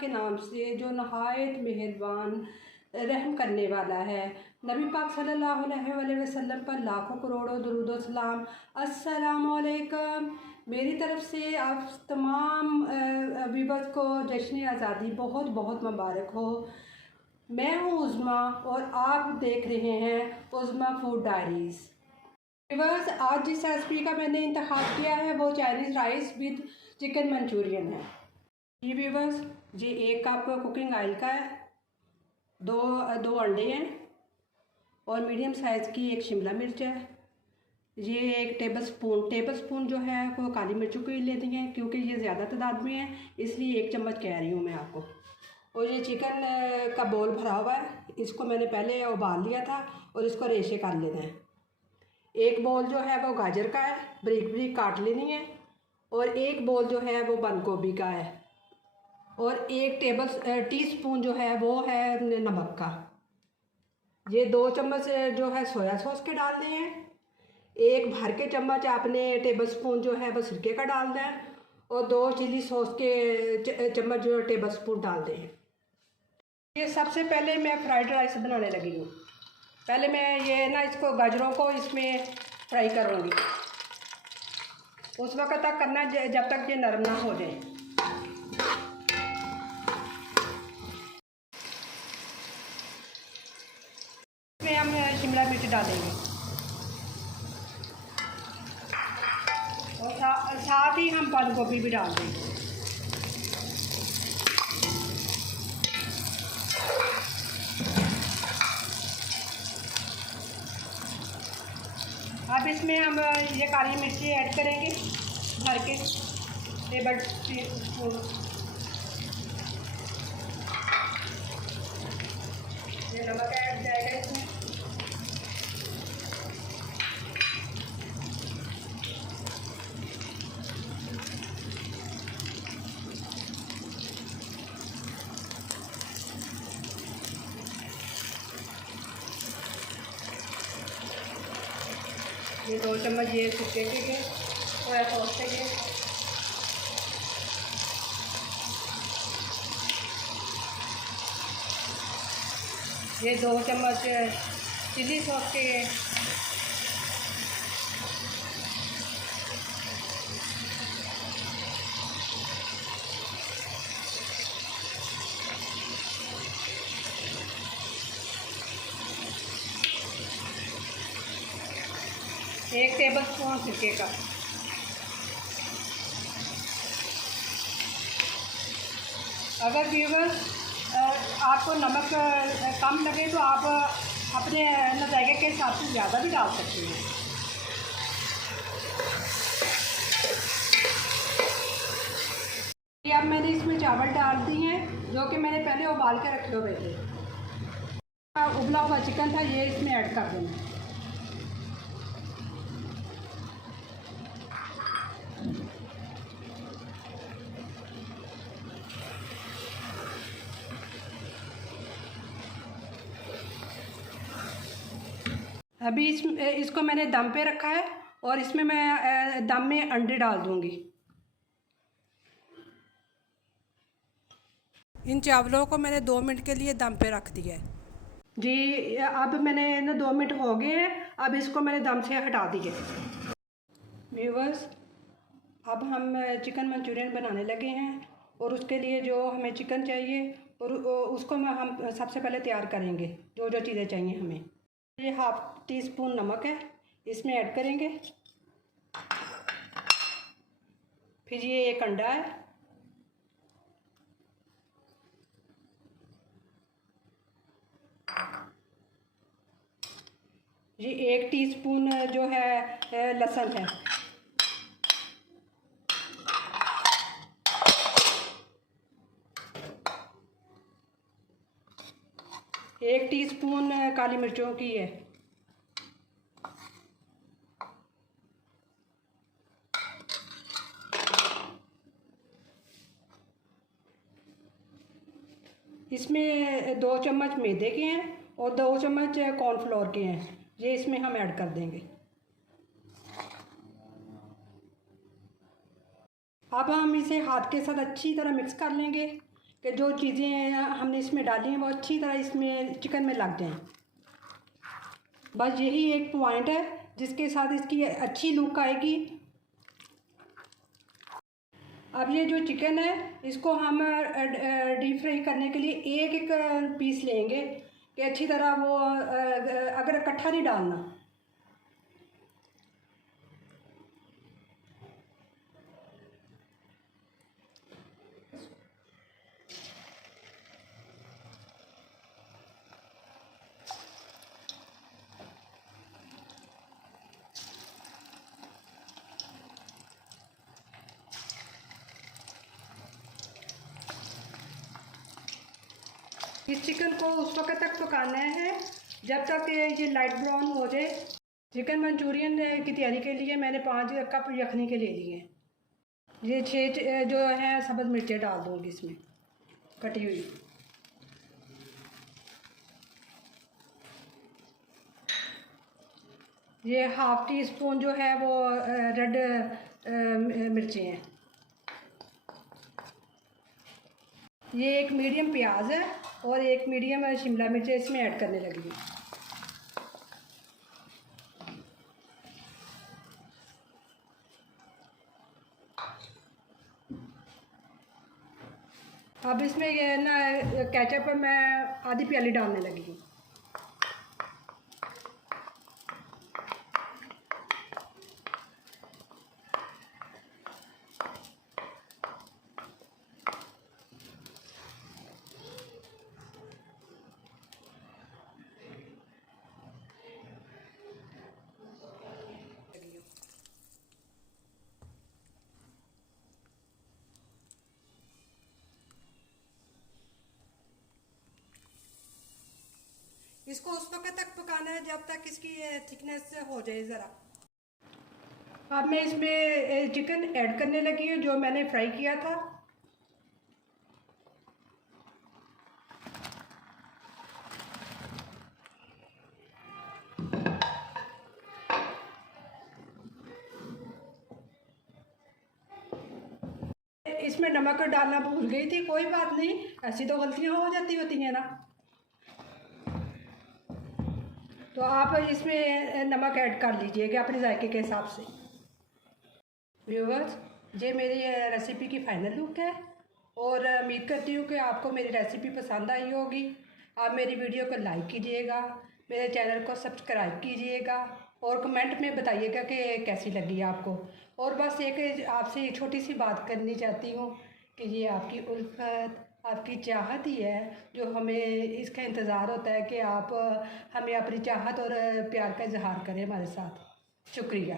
के नाम से जो नहायत मेहरबान रहम करने वाला है। नबी पाक सल्लल्लाहु अलैहि वसल्लम पर लाखों करोड़ों दुरूद व सलाम। अस्सलामु अलैकुम। मेरी तरफ़ से आप तमाम व्यूअर्स को जश्न आज़ादी बहुत बहुत मुबारक हो। मैं हूँ उज़्मा और आप देख रहे हैं उज़्मा फूड डायरीज़। व्यूअर्स, आज जिस रेसिपी का मैंने इंतखाब किया है वो Chinese rice with chicken Manchurian है। ये व्यूअर्स, ये 1 कप कुकिंग ऑयल का है, दो अंडे हैं और मीडियम साइज़ की 1 शिमला मिर्च है। ये 1 टेबलस्पून जो है वो काली मिर्चों को लेती हैं, क्योंकि ये ज़्यादा तादाद में है इसलिए 1 चम्मच कह रही हूँ मैं आपको। और ये चिकन का बोल भरा हुआ है, इसको मैंने पहले उबाल लिया था और इसको रेशे कर लेना है। 1 बोल जो है वो गाजर का है, बारीक बारीक काट लेनी है। और 1 बोल जो है वो बंद गोभी का है। और 1 टीस्पून जो है वो है नमक का। ये 2 चम्मच जो है सोया सॉस के डालने हैं। 1 भर के चम्मच आपने टेबलस्पून जो है वो सिरके का डालना है। और 2 चिली सॉस के चम्मच जो टेबलस्पून डाल दें। ये सबसे पहले मैं फ्राइड राइस बनाने लगी हूँ। पहले मैं ये ना इसको गाजरों को इसमें फ्राई करूँगी। उस वक्त तक करना जब तक ये नरम ना हो जाए। इसमें हम शिमला मिर्च डालेंगे और साथ ही हम बंद गोभी भी डाल देंगे। अब इसमें हम ये काली मिर्ची ऐड करेंगे भर के टेबलस्पून। ये नमक ऐड जाएगा इसमें। ये 2 चम्मच ये सूखे के सोया सॉस के लिए। ये 2 चम्मच चिली सॉस के। एक टेबलस्पून सिरके का। अगर व्यूअर्स आपको नमक कम लगे तो आप अपने जायके के हिसाब से ज़्यादा भी डाल सकते हैं। ये अब मैंने इसमें चावल डाल दिए हैं जो कि मैंने पहले उबाल के रखे हुए थे। उबला हुआ चिकन था, ये इसमें ऐड कर देना। अभी इसको मैंने दम पे रखा है और इसमें मैं दम में अंडे डाल दूंगी। इन चावलों को मैंने 2 मिनट के लिए दम पे रख दिया है जी। अब मैंने ना 2 मिनट हो गए हैं, अब इसको मैंने दम से हटा दिए। व्यूअर्स, अब हम चिकन मंचूरियन बनाने लगे हैं और उसके लिए जो हमें चिकन चाहिए और उसको हम सबसे पहले तैयार करेंगे। जो जो चीज़ें चाहिए हमें, ये 1/2 टीस्पून नमक है, इसमें ऐड करेंगे। फिर ये 1 अंडा है, ये 1 टीस्पून जो है लहसुन है, एक टीस्पून काली मिर्चों की है, इसमें 2 चम्मच मैदे के हैं और 2 चम्मच कॉर्नफ्लोर के हैं, ये इसमें हम ऐड कर देंगे। अब हम इसे हाथ के साथ अच्छी तरह मिक्स कर लेंगे कि जो चीज़ें हमने इसमें डाली हैं वो अच्छी तरह इसमें चिकन में लग जाएं। बस यही एक पॉइंट है जिसके साथ इसकी अच्छी लुक आएगी। अब ये जो चिकन है इसको हम डीप फ्राई करने के लिए एक एक पीस लेंगे कि अच्छी तरह वो अगर इकट्ठा नहीं डालना। इस चिकन को उस वक्त तक पकाना है जब तक ये लाइट ब्राउन हो जाए। चिकन मंचूरियन की तैयारी के लिए मैंने 5 कप यखनी के ले लिए हैं। ये 6 जो है सब्ज़ मिर्चें डाल दूँगी इसमें कटी हुई। ये हाफ़ टी स्पून जो है वो रेड मिर्चें हैं। ये एक मीडियम प्याज है और एक मीडियम शिमला मिर्च इसमें ऐड करने लगी हूँ। अब इसमें ये ना केचप मैं आधी प्याली डालने लगी हूँ। इसको उस वक्त तक पकाना है जब तक इसकी थिकनेस हो जाए ज़रा। अब मैं इसमें चिकन ऐड करने लगी हूँ जो मैंने फ्राई किया था। इसमें नमक डालना भूल गई थी, कोई बात नहीं, ऐसी तो गलतियाँ हो जाती होती हैं ना। तो आप इसमें नमक ऐड कर लीजिएगा अपने जायके के हिसाब से। व्यूअर्स, ये मेरी रेसिपी की फाइनल लुक है और उम्मीद करती हूँ कि आपको मेरी रेसिपी पसंद आई होगी। आप मेरी वीडियो को लाइक कीजिएगा, मेरे चैनल को सब्सक्राइब कीजिएगा और कमेंट में बताइएगा कि कैसी लगी आपको। और बस एक आपसे एक छोटी सी बात करनी चाहती हूँ कि ये आपकी उल्फत, आपकी चाहत ही है जो हमें इसका इंतज़ार होता है कि आप हमें अपनी चाहत और प्यार का इजहार करें हमारे साथ। शुक्रिया।